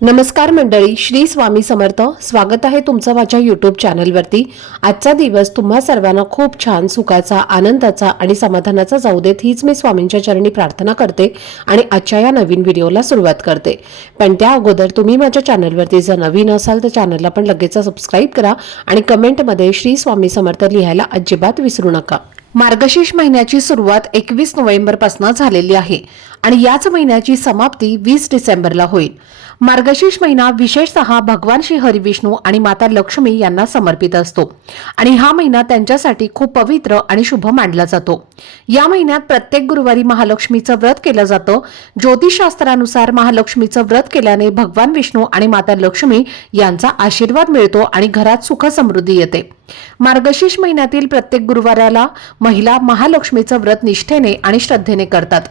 नमस्कार मंडळी श्री स्वामी समर्थ. स्वागत आहे तुमचं माझ्या यूट्यूब चॅनलवरती आजचा दिवस तुम्हा सर्वांना खूप छान सुखाचा आनंदाचा आणि समाधानाचा जाऊ देत हीच मी स्वामींच्या चरणी प्रार्थना करते आणि आजच्या या नवीन व्हिडिओला सुरुवात करते. पण त्या अगोदर तुम्ही माझ्या चॅनलवरती जर नवीन असाल तर चॅनलला पण लगेच सबस्क्राईब करा आणि कमेंटमध्ये श्री स्वामी समर्थ लिहायला अजिबात विसरू नका. मार्गशीर्ष महिन्याची सुरुवात एकवीस नोव्हेंबरपासून झालेली आहे आणि याच महिन्याची समाप्ती वीस डिसेंबरला होईल. मार्गशीर्ष महिना विशेषतः भगवान श्री हरिविष्णू आणि माता लक्ष्मी यांना समर्पित असतो. आणि हा महिना त्यांच्यासाठी खूप पवित्र आणि शुभ मानला जातो. या महिन्यात प्रत्येक गुरुवारी महालक्ष्मीचं व्रत केलं जातं. ज्योतिषशास्त्रानुसार महालक्ष्मीचं व्रत केल्याने भगवान विष्णू आणि माता लक्ष्मी यांचा आशीर्वाद मिळतो आणि घरात सुख समृद्धी येते. मार्गशीर्ष महिन्यातील प्रत्येक गुरुवाराला महिला महालक्ष्मीचं व्रत निष्ठेने आणि श्रद्धेने करतात.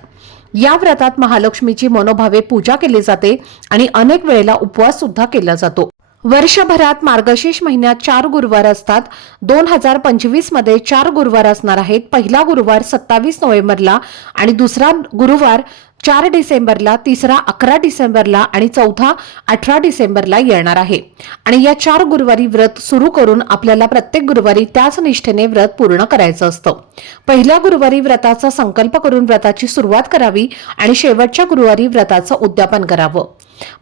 या व्रतात महालक्ष्मीची मनोभावे पूजा केली जाते आणि अनेक वेळेला उपवास सुद्धा केला जातो. वर्षभरात मार्गशीर्ष महिन्यात चार गुरुवार असतात. दोन हजार पंचवीसमध्ये चार गुरुवार असणार आहेत. पहिला गुरुवार सत्तावीस नोव्हेंबरला आणि दुसरा गुरुवार चार डिसेंबरला तिसरा अकरा डिसेंबरला आणि चौथा अठरा डिसेंबरला येणार आहे. आणि या चार गुरुवारी व्रत सुरू करून आपल्याला प्रत्येक गुरुवारी त्याच निष्ठेने व्रत पूर्ण करायचं असतं. पहिल्या गुरुवारी व्रताचा संकल्प करून व्रताची सुरुवात करावी आणि शेवटच्या गुरुवारी व्रताचं उद्यापन करावं.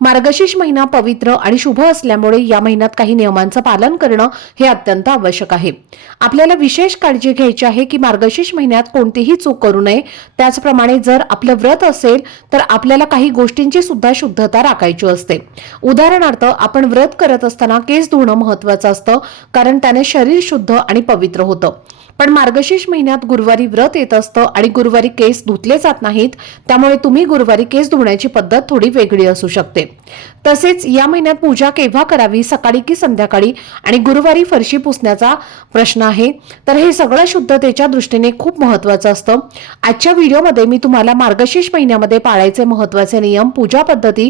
मार्गशीर्ष महिना पवित्र आणि शुभ असल्यामुळे या महिन्यात काही नियमांचं पालन करणं हे अत्यंत आवश्यक आहे. आपल्याला विशेष काळजी घ्यायची आहे की मार्गशीर्ष महिन्यात कोणतीही चूक करू नये. त्याचप्रमाणे जर आपलं व्रत असेल तर आपल्याला काही गोष्टींची सुद्धा शुद्धता राखायची असते. उदाहरणार्थ आपण व्रत करत असताना केस धुणं महत्वाचं असतं कारण त्याने शरीर शुद्ध आणि पवित्र होतं. पण मार्गशीर्ष महिन्यात गुरुवारी व्रत येत असतं आणि गुरुवारी केस धुतले जात नाहीत त्यामुळे तुम्ही गुरुवारी केस धुण्याची पद्धत थोडी वेगळी असू शकते. तसेच या महिन्यात पूजा केव्हा करावी सकाळी की संध्याकाळी? आणि गुरुवारी फरशी पुसण्याचा प्रश्न आहे. तर हे सगळं शुद्धतेच्या दृष्टीने खूप महत्वाचं असतं. आजच्या व्हिडिओमध्ये मी तुम्हाला मार्गशीर्ष महिन्यामध्ये पाळायचे महत्त्वाचे नियम पूजा पद्धती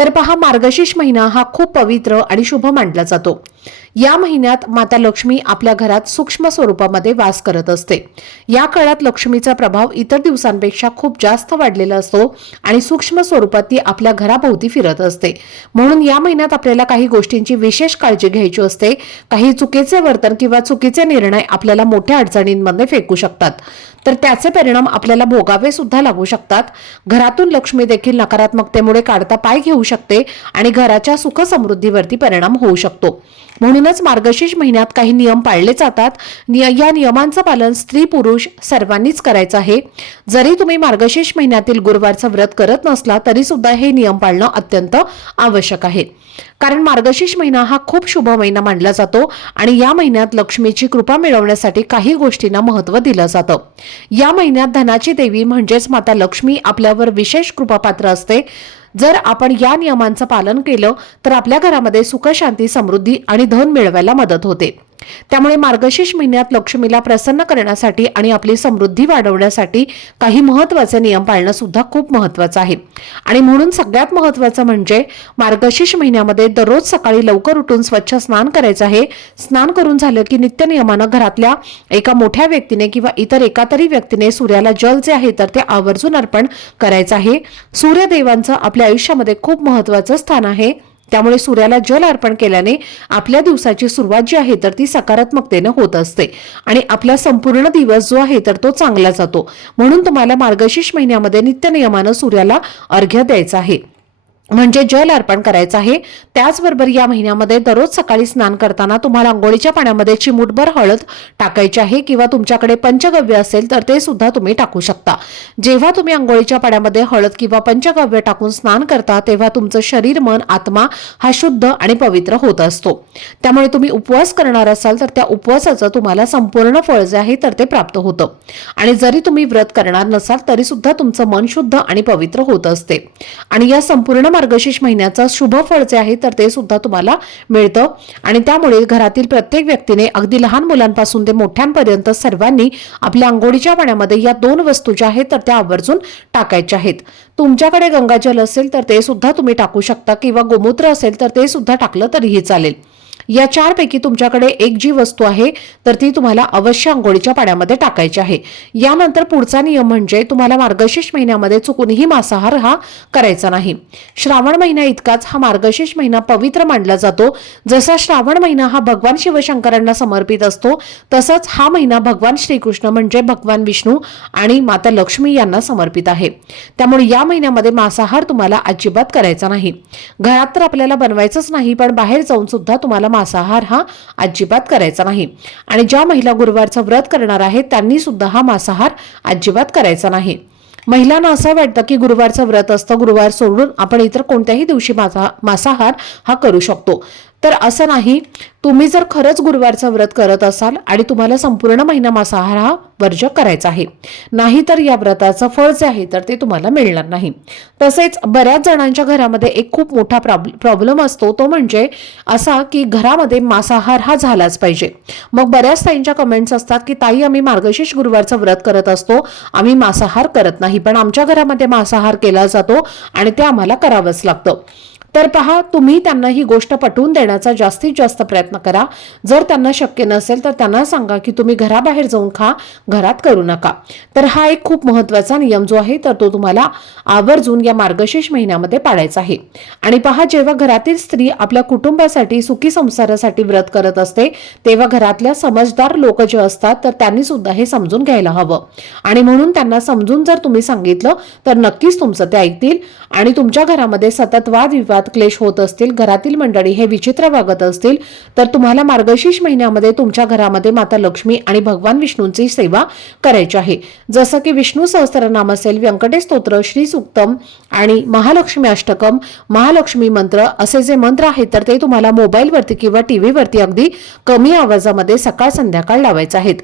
तर पहा मार्गशीर्ष महिना हा खूप पवित्र आणि शुभ मानला जातो. या महिन्यात माता लक्ष्मी आपल्या घरात सूक्ष्म स्वरूपामध्ये वास करत असते. या काळात लक्ष्मीचा प्रभाव इतर दिवसांपेक्षा खूप जास्त वाढलेला असतो आणि सूक्ष्म स्वरूपात ती आपल्या घराभोवती फिरत असते. म्हणून या महिन्यात आपल्याला काही गोष्टींची विशेष काळजी घ्यायची असते. काही चुकीचे वर्तन किंवा चुकीचे निर्णय आपल्याला मोठ्या अडचणींमध्ये फेकू शकतात. तर त्याचे परिणाम आपल्याला भोगावे सुद्धा लागू शकतात. घरातून लक्ष्मी देखील नकारात्मकतेमुळे काढता पाय घेऊ शकते आणि घराच्या सुख समृद्धीवरती परिणाम होऊ शकतो. म्हणूनच मार्गशीर्ष महिन्यात काही नियम पाळले जातात. निय- या नियमांचं पालन स्त्री पुरुष सर्वांनीच करायचं आहे. जरी तुम्ही मार्गशीर्ष महिन्यातील गुरुवारचं व्रत करत नसला तरी सुद्धा हे नियम पाळणं अत्यंत आवश्यक आहे. कारण मार्गशीर्ष महिना हा खूप शुभ महिना मानला जातो आणि या महिन्यात लक्ष्मीची कृपा मिळवण्यासाठी काही गोष्टींना महत्त्व दिलं जातं. या महिन्यात धनाची देवी म्हणजेच माता लक्ष्मी आपल्यावर विशेष कृपापात्र असते. जर आपण या नियमांचं पालन केलं तर आपल्या घरामध्ये सुखशांती समृद्धी आणि धन मिळवायला मदत होते. त्यामुळे मार्गशीर्ष महिन्यात लक्ष्मीला प्रसन्न करण्यासाठी आणि आपली समृद्धी वाढवण्यासाठी काही महत्त्वाचे नियम पाळणं सुद्धा खूप महत्वाचं आहे. आणि म्हणून सगळ्यात महत्वाचं म्हणजे मार्गशीर्ष महिन्यामध्ये दररोज सकाळी लवकर उठून स्वच्छ स्नान करायचं आहे. स्नान करून झालं की नित्य नियमानं घरातल्या एका मोठ्या व्यक्तीने किंवा इतर एका तरी व्यक्तीने सूर्याला जल जे आहे तर ते आवर्जून अर्पण करायचं आहे. सूर्यदेवांचं आपल्या आयुष्यामध्ये खूप महत्वाचं स्थान आहे. त्यामुळे सूर्याला जल अर्पण केल्याने आपल्या दिवसाची सुरुवात जी आहे तर ती सकारात्मकतेने होत असते. आणि आपला संपूर्ण दिवस जो आहे तर तो चांगला जातो. म्हणून तुम्हाला मार्गशीर्ष महिन्यामध्ये नित्य नियमानं सूर्याला अर्घ्य द्यायचं आहे. म्हणजे जल अर्पण करायचं आहे. त्याचबरोबर या महिन्यामध्ये दररोज सकाळी स्नान करताना तुम्हाला आंघोळीच्या पाण्यामध्ये चिमूटभर हळद टाकायची आहे किंवा तुमच्याकडे पंचगव्य असेल तर ते सुद्धा तुम्ही टाकू शकता. जेव्हा तुम्ही आंघोळीच्या पाण्यामध्ये हळद किंवा पंचगव्य टाकून स्नान करता तेव्हा तुमचं शरीर मन आत्मा हा शुद्ध आणि पवित्र होत असतो. त्यामुळे तुम्ही उपवास करणार असाल तर त्या उपवासाचं तुम्हाला संपूर्ण फळ जे आहे तर ते प्राप्त होतं. आणि जरी तुम्ही व्रत करणार नसाल तरी सुद्धा तुमचं मन शुद्ध आणि पवित्र होत असते. आणि या संपूर्ण मार्गशीर्ष महिन्याचं शुभ फळ जे आहे तर ते सुद्धा तुम्हाला मिळतं. आणि त्यामुळे घरातील प्रत्येक व्यक्तीने अगदी लहान मुलांपासून ते मोठ्यांपर्यंत सर्वांनी आपल्या आंघोळीच्या पाण्यामध्ये या दोन वस्तू ज्या आहेत तर त्या आवर्जून टाकायच्या आहेत. तुमच्याकडे गंगाजल असेल तर ते सुद्धा तुम्ही टाकू शकता किंवा गोमूत्र असेल तर ते सुद्धा टाकलं तरीही चालेल. या चारपैकी तुमच्याकडे एक जी वस्तू आहे तर ती तुम्हाला अवश्य आंघोळीच्या पाण्यामध्ये टाकायची आहे. यानंतर पुढचा नियम म्हणजे तुम्हाला मार्गशीर्ष महिन्यामध्ये चुकूनही मांसाहार हा करायचा नाही. श्रावण महिना इतकाच हा मार्गशीर्ष महिना पवित्र मानला जातो. जसा श्रावण महिना हा भगवान शिवशंकरांना समर्पित असतो तसंच हा महिना भगवान श्रीकृष्ण म्हणजे भगवान विष्णू आणि माता लक्ष्मी यांना समर्पित आहे. त्यामुळे या महिन्यामध्ये मांसाहार तुम्हाला अजिबात करायचा नाही. घरात तर आपल्याला बनवायचंच नाही पण बाहेर जाऊन सुद्धा तुम्हाला मांसाहार हा अजिबात करायचा नाही. आणि ज्या महिला गुरुवारचं व्रत करणार आहेत त्यांनी सुद्धा हा मांसाहार अजिबात करायचा नाही. महिलांना असं वाटतं की गुरुवारचं व्रत असतं गुरुवार सोडून आपण इतर कोणत्याही दिवशी मासा मांसाहार हा करू शकतो. तर असं नाही तुम्ही जर खरंच गुरुवारचं व्रत करत असाल आणि तुम्हाला संपूर्ण महिना मांसाहार हा वर्ज करायचा आहे. नाहीतर या व्रताचं फळ जे आहे तर ते तुम्हाला मिळणार नाही. तसेच बऱ्याच जणांच्या घरामध्ये एक खूप मोठा प्रॉब्लेम असतो तो म्हणजे असा की घरामध्ये मांसाहार हा झालाच पाहिजे. मग बऱ्याच ताईंच्या कमेंट्स असतात की ताई आम्ही मार्गशीर्ष गुरुवारचं व्रत करत असतो आम्ही मांसाहार करत नाही पण आमच्या घरामध्ये मांसाहार केला जातो आणि ते आम्हाला करावंच लागतं. तर पहा तुम्ही त्यांना ही गोष्ट पटवून देण्याचा जास्तीत जास्त प्रयत्न करा. जर त्यांना शक्य नसेल तर त्यांना सांगा की तुम्ही घराबाहेर जाऊन खा घरात करू नका. तर हा एक खूप महत्त्वाचा नियम जो आहे तर तो तुम्हाला आवर्जून या मार्गशीर्ष महिन्यामध्ये पाळायचा आहे. आणि पहा जेव्हा घरातील स्त्री आपल्या कुटुंबासाठी सुखी संसारासाठी व्रत करत असते तेव्हा घरातल्या समजदार लोक जे असतात तर त्यांनी सुद्धा हे समजून घ्यायला हवं. आणि म्हणून त्यांना समजून जर तुम्ही सांगितलं तर नक्कीच तुमचं ते ऐकतील. आणि तुमच्या घरामध्ये सतत वादविवाद घरात क्लेश होत असतील घरातील मंडळी हे विचित्र वागत असतील तर तुम्हाला मार्गशीर्ष महिन्यामध्ये तुमच्या घरामध्ये माता लक्ष्मी आणि भगवान विष्णूंची सेवा करायची आहे. जसं की विष्णू सहस्त्रनाम असेल व्यंकटेश स्तोत्र श्री सुक्तम आणि महालक्ष्मी अष्टकम महालक्ष्मी मंत्र असे जे मंत्र आहेत तर ते तुम्हाला मोबाईलवरती किंवा टीव्हीवरती अगदी कमी आवाजामध्ये सकाळ संध्याकाळ लावायचे आहेत.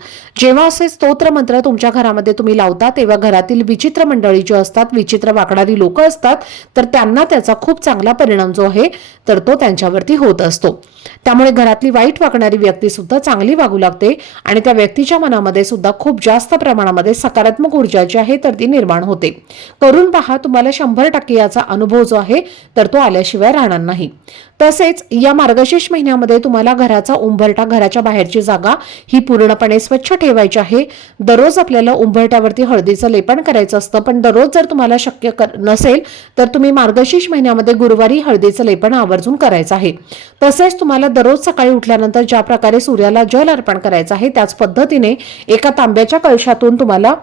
जेव्हा असे स्तोत्र मंत्र तुमच्या घरामध्ये तुम्ही लावता तेव्हा घरातील विचित्र मंडळी जी असतात विचित्र वाकणारी लोक असतात तर त्यांना त्याचा खूप चांगला परिणाम जो आहे तर तो त्यांच्यावरती होत असतो. त्यामुळे घरातली वाईट वागणारी व्यक्ती सुद्धा चांगली वागू लागते आणि त्या व्यक्तीच्या मनामध्ये सुद्धा खूप जास्त प्रमाणामध्ये सकारात्मक ऊर्जा जी आहे तर ती निर्माण होते. करून पहा तुम्हाला शंभर टक्के याचा अनुभव जो आहे तर तो आल्याशिवाय राहणार नाही. तसेच या मार्गशीर्ष महिन्यामध्ये तुम्हाला घराचा उंबरटा घराच्या बाहेरची जागा ही पूर्णपणे स्वच्छ ठेवायची आहे. दररोज आपल्याला उंबरट्यावरती हळदीचं लेपन करायचं असतं पण दररोज जर तुम्हाला शक्य नसेल तर तुम्ही मार्गशीर्ष महिन्यामध्ये गुरुवारी हळदीचं लेपन आवर्जून करायचं आहे. तसेच तुम्हाला दररोज सकाळी उठल्यानंतर ज्या प्रकारे सूर्याला जल अर्पण करायचं आहे त्याच पद्धतीने एका तांब्याच्या कळशातून तुम्हाला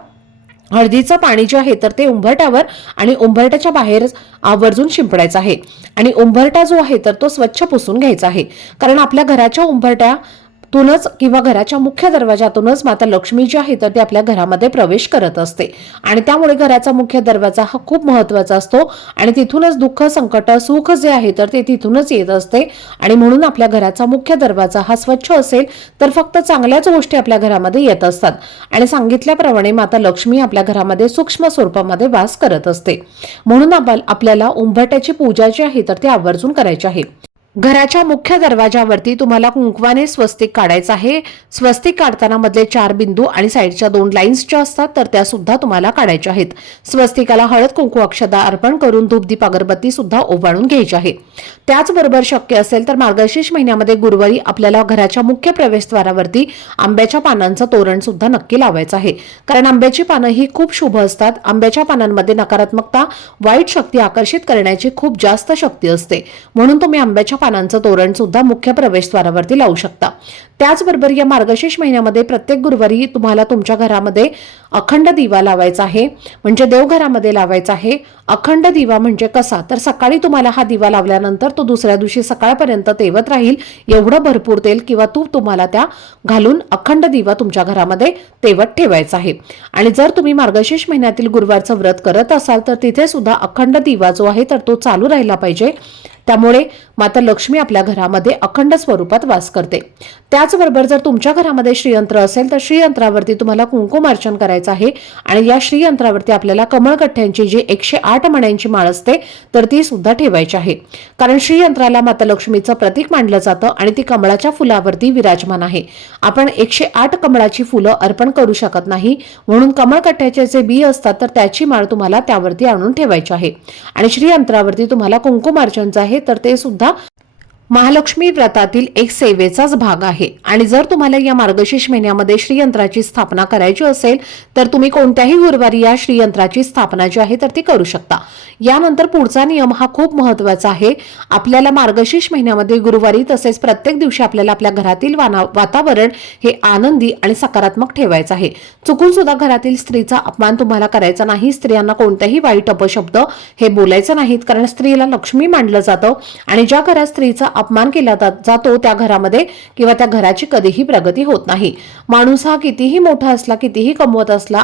हळदीचं पाणी जे आहे तर ते उंबरट्यावर आणि उंबरट्याच्या बाहेर आवर्जून शिंपडायचं आहे. आणि उंबरटा जो आहे तर तो स्वच्छ पुसून घ्यायचा आहे. कारण आपल्या घराच्या उंबरट्या तुनच किंवा घराच्या मुख्य दरवाजातूनच माता लक्ष्मी जी आहे तर ती आपल्या घरामध्ये प्रवेश करत असते. आणि त्यामुळे घराचा मुख्य दरवाजा हा खूप महत्त्वाचा असतो. आणि तिथूनच दुःख संकट सुख जे आहे तर ते तिथूनच येत असते. आणि म्हणून आपल्या घराचा मुख्य दरवाजा हा स्वच्छ असेल तर फक्त चांगल्याच गोष्टी आपल्या घरामध्ये येत असतात. आणि सांगितल्याप्रमाणे माता लक्ष्मी आपल्या घरामध्ये सूक्ष्म स्वरूपामध्ये वास करत असते. म्हणून आपल्याला उंबरट्याची पूजा जी आहे तर ती आवर्जून करायची आहे. घराच्या मुख्य दरवाजावरती तुम्हाला कुंकवाने स्वस्तिक काढायचं आहे. स्वस्तिक काढताना मधले चार बिंदू आणि साईडच्या दोन लाईन्सच्या असतात तर त्या सुद्धा तुम्हाला काढायच्या आहेत. स्वस्तिकाला हळद कुंकू अक्षदा अर्पण करून धूपदीप अगरबत्ती सुद्धा ओवाळून घ्यायची आहे. त्याचबरोबर शक्य असेल तर मार्गशीर्ष महिन्यामध्ये गुरुवारी आपल्याला घराच्या मुख्य प्रवेशद्वारावरती आंब्याच्या पानांचं तोरण सुद्धा नक्की लावायचं आहे. कारण आंब्याची पानं ही खूप शुभ असतात. आंब्याच्या पानांमध्ये नकारात्मकता वाईट शक्ती आकर्षित करण्याची खूप जास्त शक्ती असते. म्हणून तुम्ही आंब्याच्या पानांचं तोरण सुद्धा मुख्य प्रवेशद्वारावरती लावू शकता. त्याचबरोबर या मार्गशीर्ष महिन्यामध्ये प्रत्येक गुरुवारी तुम्हाला तुमच्या घरामध्ये अखंड दिवा लावायचा आहे. म्हणजे देवघरामध्ये लावायचा आहे. अखंड दिवा म्हणजे कसा? तर सकाळी तुम्हाला हा दिवा लावल्यानंतर तो दुसऱ्या दिवशी सकाळपर्यंत तेवत राहील. एवढं भरपूर तेल किंवा तूप तुम्हाला त्या घालून अखंड दिवा तुमच्या घरामध्ये तेवत ठेवायचा आहे. आणि जर तुम्ही मार्गशीर्ष महिन्यातील गुरुवारचं व्रत करत असाल तर तिथे सुद्धा अखंड दिवा जो आहे तर तो चालू राहिला पाहिजे. त्यामुळे माता लक्ष्मी आपल्या घरामध्ये अखंड स्वरूपात वास करते. त्याचबरोबर जर तुमच्या घरामध्ये श्रीयंत्र असेल तर श्रीयंत्रावरती तुम्हाला कुंकुमार्चन करायचं आहे आणि या श्रीयंत्रावरती आपल्याला कमळकठ्ठ्यांची जी एकशे आठ मण्यांची माळ असते तर ती सुद्धा ठेवायची आहे. कारण श्रीयंत्राला माता लक्ष्मीचं प्रतीक मानलं जातं आणि ती कमळाच्या फुलावरती विराजमान आहे. आपण एकशे आठ कमळाची फुलं अर्पण करू शकत नाही. म्हणून कमळकठ्ठ्याचे जे बी असतात तर त्याची माळ तुम्हाला त्यावरती आणून ठेवायची आहे. आणि श्रीयंत्रावरती तुम्हाला कुंकुमार्चनचं आहे तर ते सुद्धा महालक्ष्मी व्रतातील एक सेवेचाच भाग आहे. आणि जर तुम्हाला या मार्गशीर्ष महिन्यामध्ये श्रीयंत्राची स्थापना करायची असेल तर तुम्ही कोणत्याही गुरुवारी या श्रीयंत्राची स्थापना जी आहे तर ती करू शकता. यानंतर पुढचा नियम हा खूप महत्त्वाचा आहे. आपल्याला मार्गशीर्ष महिन्यामध्ये गुरुवारी तसेच प्रत्येक दिवशी आपल्याला आपल्या घरातील वाना- वातावरण हे आनंदी आणि सकारात्मक ठेवायचं आहे. चुकून सुद्धा घरातील स्त्रीचा अपमान तुम्हाला करायचा नाही. स्त्रियांना कोणत्याही वाईट अपशब्द हे बोलायचं नाहीत कारण स्त्रीला लक्ष्मी मानलं जातं. आणि ज्या घरात स्त्रीचा अपमान केला जातो त्या घरामध्ये किंवा त्या घराची कधीही प्रगती होत नाही. माणूस हा कितीही मोठा असला कितीही कमवत असला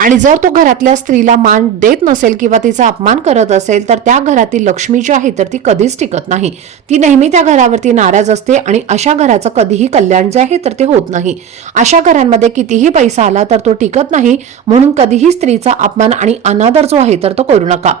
आणि जर तो घरातल्या स्त्रीला मान देत नसेल किंवा तिचा अपमान करत असेल तर त्या घरातील लक्ष्मी जी आहे तर ती कधीच टिकत नाही. ती नेहमी त्या घरावरती नाराज असते आणि अशा घराचं कधीही कल्याण जे आहे तर ते होत नाही. अशा घरांमध्ये कितीही पैसा आला तर तो टिकत नाही. म्हणून कधीही स्त्रीचा अपमान आणि अनादर जो आहे तर तो करू नका.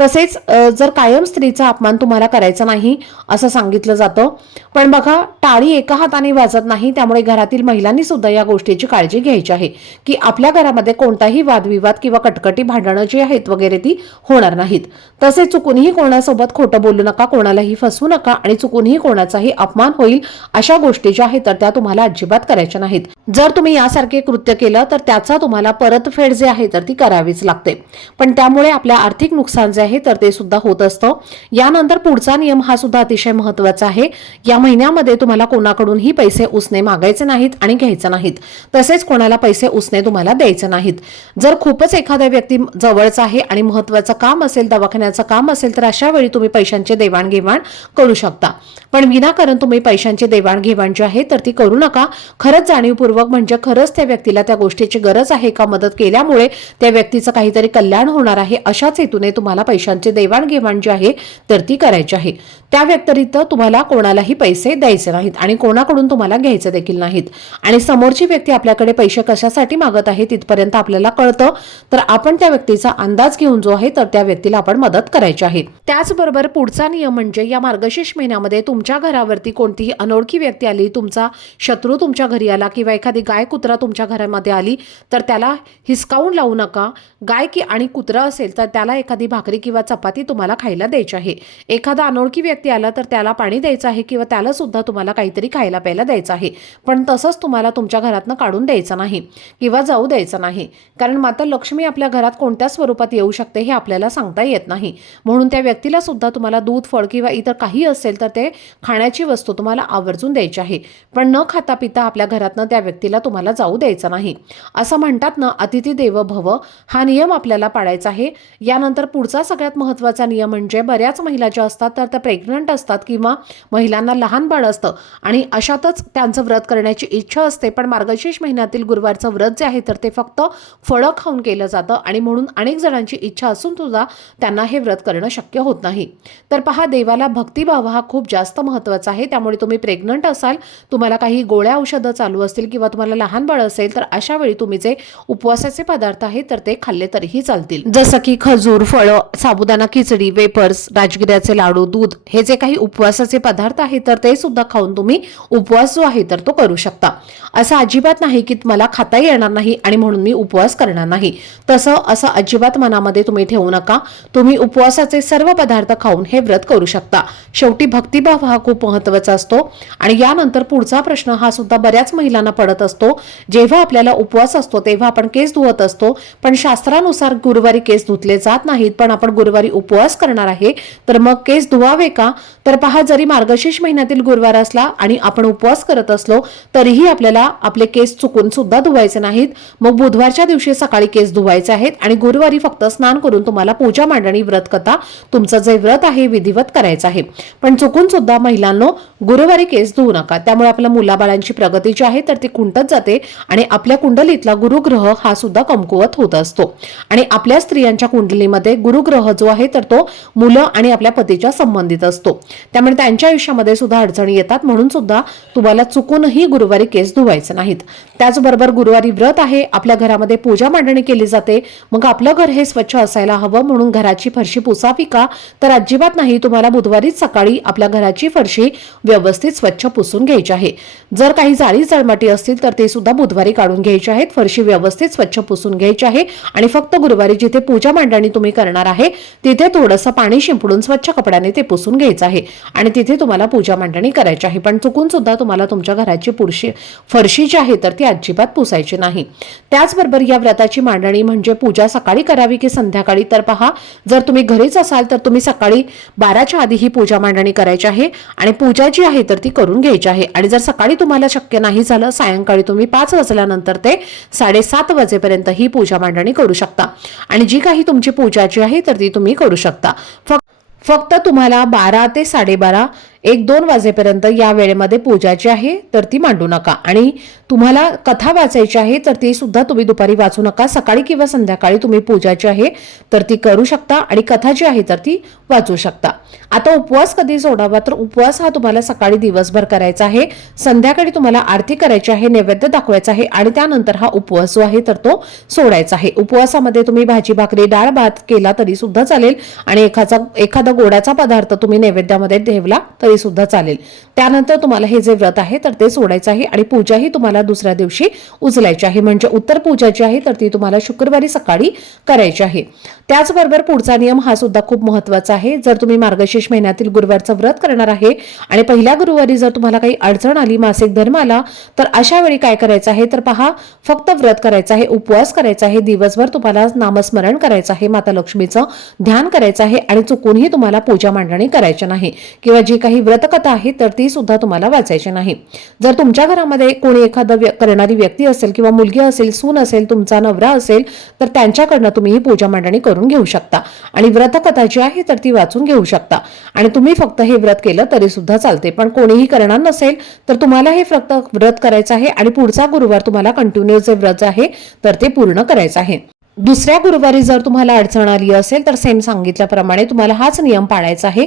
तसेच जर कायम स्त्रीचा अपमान तुम्हाला करायचा नाही असं सांगितलं जातं. पण बघा टाळी एका हाताने वाजत नाही त्यामुळे घरातील महिलांनी सुद्धा या गोष्टीची काळजी घ्यायची आहे. की आपल्या घरामध्ये कोणताही वादविवाद किंवा कटकटी भांडणं जी आहेत वगैरे ती होणार नाहीत. तसेच चुकूनही कोणासोबत खोटं बोलू नका कोणालाही फसवू नका आणि चुकूनही कोणाचाही अपमान होईल अशा गोष्टी ज्या आहेत तर त्या तुम्हाला अजिबात करायच्या नाहीत. जर तुम्ही यासारखे कृत्य केलं तर त्याचा तुम्हाला परतफेड जे आहे तर ती करावीच लागते. पण त्यामुळे आपल्या आर्थिक नुकसान जे आहे तर ते सुद्धा होत असतं. यानंतर पुढचा नियम हा सुद्धा अतिशय महत्त्वाचा आहे. या महिन्यामध्ये तुम्हाला कोणाकडूनही पैसे उसने मागायचे नाहीत आणि घ्यायचे नाहीत. तसेच कोणाला पैसे उसने तुम्हाला द्यायचे नाहीत. जर खूपच एखादा व्यक्ती जवळचा आहे आणि महत्वाचं काम असेल दवाखान्याचं काम असेल तर अशा वेळी तुम्ही पैशांचे देवाणघेवाण करू शकता. पण विनाकारण तुम्ही पैशांची देवाणघेवाण जी आहे तर ती करू नका. खरंच जाणीवपूर्वक म्हणजे खरंच त्या व्यक्तीला त्या गोष्टीची गरज आहे का मदत केल्यामुळे त्या व्यक्तीचं काहीतरी कल्याण होणार आहे अशाच हेतूने तुम्हाला पैशांची देवाणघेवाण जी आहे तर ती करायची आहे. त्या व्यतिरिक्त तुम्हाला कोणालाही पैसे द्यायचे नाहीत आणि कोणाकडून तुम्हाला घ्यायचे देखील नाहीत. आणि समोरची व्यक्ती आपल्याकडे पैसे कशासाठी मागत आहे तिथपर्यंत आपल्याला कळतं. तर आपण त्या व्यक्तीचा अंदाज घेऊन जो आहे तर त्या व्यक्तीला आपण मदत करायची आहे. त्याचबरोबर पुढचा नियम म्हणजे या मार्गशीर्ष महिन्यामध्ये तुमच्या घरावरती कोणतीही अनोळखी व्यक्ती आली तुमचा शत्रू तुमच्या घरी आला किंवा एखादी गाय कुत्रा तुमच्या घरामध्ये आली तर त्याला हिसकावून लावू नका. गाय की आणि कुत्रा असेल तर त्याला एखादी भाकरी किंवा चपाती तुम्हाला खायला द्यायची आहे. एखादा अनोळखी व्यक्ती आला तर त्याला पाणी द्यायचं आहे किंवा त्याला सुद्धा तुम्हाला काहीतरी खायला प्यायला द्यायचं आहे. पण तसंच तुम्हाला तुमच्या घरातनं काढून द्यायचं नाही किंवा जाऊ द्यायचं नाही. कारण माता लक्ष्मी आपल्या घरात कोणत्या स्वरूपात येऊ शकते हे आपल्याला सांगता येत नाही. म्हणून त्या व्यक्तीला सुद्धा तुम्हाला दूध फळ किंवा इतर काही असेल तर ते खाण्याची वस्तू तुम्हाला आवर्जून द्यायची आहे. पण न खाता पिता आपल्या घरातनं त्या व्यक्तीला तुम्हाला जाऊ द्यायचं नाही. असं म्हणतात ना अतिथी देव भव हा नियम आपल्याला पाळायचा आहे. यानंतर पुढचा सगळ्यात महत्त्वाचा नियम म्हणजे बऱ्याच महिला ज्या असतात तर त्या प्रेग्नंट असतात किंवा महिलांना लहान बाळ असतं आणि अशातच त्यांचं व्रत करण्याची इच्छा असते पण मार्गशीर्ष महिन्यातील गुरुवारचं व्रत जे आहे तर ते फक्त फळं खाऊन केलं जातं आणि म्हणून अनेक जणांची इच्छा असून सुद्धा त्यांना हे व्रत करणं शक्य होत नाही. तर पहा देवाला भक्तिभाव हा खूप जास्त महत्त्वाचा आहे. त्यामुळे तुम्ही प्रेग्नंट असाल तुम्हाला काही गोळ्या औषधं चालू असतील किंवा तुम्हाला लहान बाळ असेल तर अशा वेळी तुम्ही जे उपवासाचे पदार्थ आहेत तर ते खाल्ले तरीही चालतील. जसं की खजूर फळं साबुदाणा खिचडी वेपर्स राजगिऱ्याचे लाडू दूध हे हे जे काही उपवासाचे पदार्थ आहेत तर ते सुद्धा खाऊन तुम्ही उपवास जो आहे तर तो करू शकता. असं अजिबात नाही की मला खाता येणार नाही आणि म्हणून मी उपवास करणार नाही. तसं असं अजिबात मनामध्ये तुम्ही ठेवू नका. तुम्ही उपवासाचे सर्व पदार्थ खाऊन हे व्रत करू शकता. शेवटी भक्तिभाव हा खूप महत्त्वाचा असतो. आणि यानंतर पुढचा प्रश्न हा सुद्धा बऱ्याच महिलांना पडत असतो. जेव्हा आपल्याला उपवास असतो तेव्हा आपण केस धुवत असतो. पण शास्त्रानुसार गुरुवारी केस धुतले जात नाहीत. पण आपण गुरुवारी उपवास करणार आहे. तर मग केस धुवावे का? तर पहा जरी मार्गशीर्ष महिन्यातील गुरुवार असला आणि आपण उपवास करत असलो तरीही आपल्याला आपले केस चुकून सुद्धा धुवायचे नाहीत. मग बुधवारच्या दिवशी सकाळी केस धुवायचे आहेत आणि गुरुवारी फक्त स्नान करून तुम्हाला पूजा मांडणी व्रत कथा तुमचं जे व्रत आहे विधिवत करायचं आहे. पण चुकून सुद्धा महिलांनो गुरुवारी केस धुवू नका. त्यामुळे आपल्या मुलाबाळांची प्रगती जी आहे तर ती कुंटत जाते आणि आपल्या कुंडलीतला गुरुग्रह हा सुद्धा कमकुवत होत असतो. आणि आपल्या स्त्रियांच्या कुंडलीमध्ये गुरुग्रह जो आहे तर तो मुलं आणि आपल्या पतीच्या संबंधित असतो. त्यामुळे त्यांच्या आयुष्यामध्ये सुद्धा अडचणी येतात. म्हणून सुद्धा तुम्हाला चुकूनही गुरुवारी केस धुवायचे नाहीत. त्याचबरोबर गुरुवारी व्रत आहे. आपल्या घरामध्ये पूजा मांडणी केली जाते. मग आपलं घर हे स्वच्छ असायला हवं. म्हणून घराची फरशी पुसावी का? तर अजिबात नाही. तुम्हाला बुधवारीच सकाळी आपल्या घराची फरशी व्यवस्थित स्वच्छ पुसून घ्यायची आहे. जर काही जाळी जळमाटी असतील तर ते सुद्धा बुधवारी काढून घ्यायचे आहेत. फरशी व्यवस्थित स्वच्छ पुसून घ्यायची आहे. आणि फक्त गुरुवारी जिथे पूजा मांडणी तुम्ही करणार आहे तिथे थोडंसं पाणी शिंपडून स्वच्छ कपड्याने ते पुसून घ्यायचं आहे. आणि तिथे तुम्हाला पूजा मांडणी करायची आहे. पण चुकून सुद्धा तुम्हाला तुमच्या घराची पुरशी फरशी जी आहे तर ती अजिबात पुसायची नाही. त्याचबरोबर या व्रताची मांडणी म्हणजे पूजा सकाळी करावी की संध्याकाळी? तर पहा जर तुम्ही घरीच असाल तर तुम्ही सकाळी बाराच्या आधी ही पूजा मांडणी करायची आहे आणि पूजा जी आहे तर ती करून घ्यायची आहे. आणि जर सकाळी तुम्हाला शक्य नाही झालं सायंकाळी तुम्ही पाच वाजल्यानंतर ते साडेसात वाजेपर्यंत ही पूजा मांडणी करू शकता. आणि जी काही तुमची पूजा जी आहे तर ती तुम्ही करू शकता. फक्त फक्त तुम्हाला बारा ते साडेबारा एक दोन वाजेपर्यंत या वेळेमध्ये पूजाची आहे तर ती मांडू नका. आणि तुम्हाला कथा वाचायची आहे तर ती सुद्धा तुम्ही दुपारी वाचू नका. सकाळी किंवा संध्याकाळी तुम्ही पूजाची आहे तर ती करू शकता. आणि कथा जी आहे तर ती वाचू शकता. आता उपवास कधी सोडावा? तर उपवास हा तुम्हाला सकाळी दिवसभर करायचा आहे. संध्याकाळी तुम्हाला आरती करायची आहे नैवेद्य दाखवायचा आहे आणि त्यानंतर हा उपवास जो आहे तर तो सोडायचा आहे. उपवासामध्ये तुम्ही भाजी भाकरी डाळ भात केला तरी सुद्धा चालेल. आणि एखादा एखादा गोडाचा पदार्थ तुम्ही नैवेद्यामध्ये ठेवला तर सुद्धा चालेल. त्यानंतर तुम्हाला हे जे व्रत आहे तर ते सोडायचं आहे आणि पूजाही तुम्हाला दुसऱ्या दिवशी उचलायची आहे. म्हणजे उत्तर पूजा जी आहे तर ती तुम्हाला शुक्रवारी सकाळी करायची आहे. त्याचबरोबर पुढचा नियम हा सुद्धा खूप महत्त्वाचा आहे. जर तुम्ही मार्गशीर्ष महिन्यातील गुरुवारचं व्रत करणार आहे आणि पहिल्या गुरुवारी जर तुम्हाला काही अडचण आली मासिक धर्म आला तर अशा वेळी काय करायचं आहे? तर पहा फक्त व्रत करायचं आहे उपवास करायचा आहे दिवसभर तुम्हाला नामस्मरण करायचं आहे माता लक्ष्मीचं ध्यान करायचं आहे आणि चुकूनही तुम्हाला पूजा मांडणी करायची नाही. किंवा जी काही व्रतकथा आहे तर ती सुद्धा तुम्हाला वाचायची नाही. जर तुमच्या घरामध्ये कोणी एखादं करणारी व्यक्ती असेल किंवा मुलगी असेल सून असेल तुमचा नवरा असेल तर त्यांच्याकडनं तुम्ही ही पूजा मांडणी करून घेऊ शकता. आणि व्रतकथा जी आहे तर ती वाचून घेऊ शकता. आणि तुम्ही फक्त हे व्रत केलं तरी सुद्धा चालते. पण कोणीही करणार नसेल तर तुम्हाला हे फक्त व्रत करायचं आहे आणि पुढचा गुरुवार तुम्हाला कंटिन्यू जे व्रत आहे तर ते पूर्ण करायचं आहे. दुसऱ्या गुरुवारी जर तुम्हाला अडचण आली असेल तर सेम सांगितल्याप्रमाणे तुम्हाला हाच नियम पाळायचा आहे.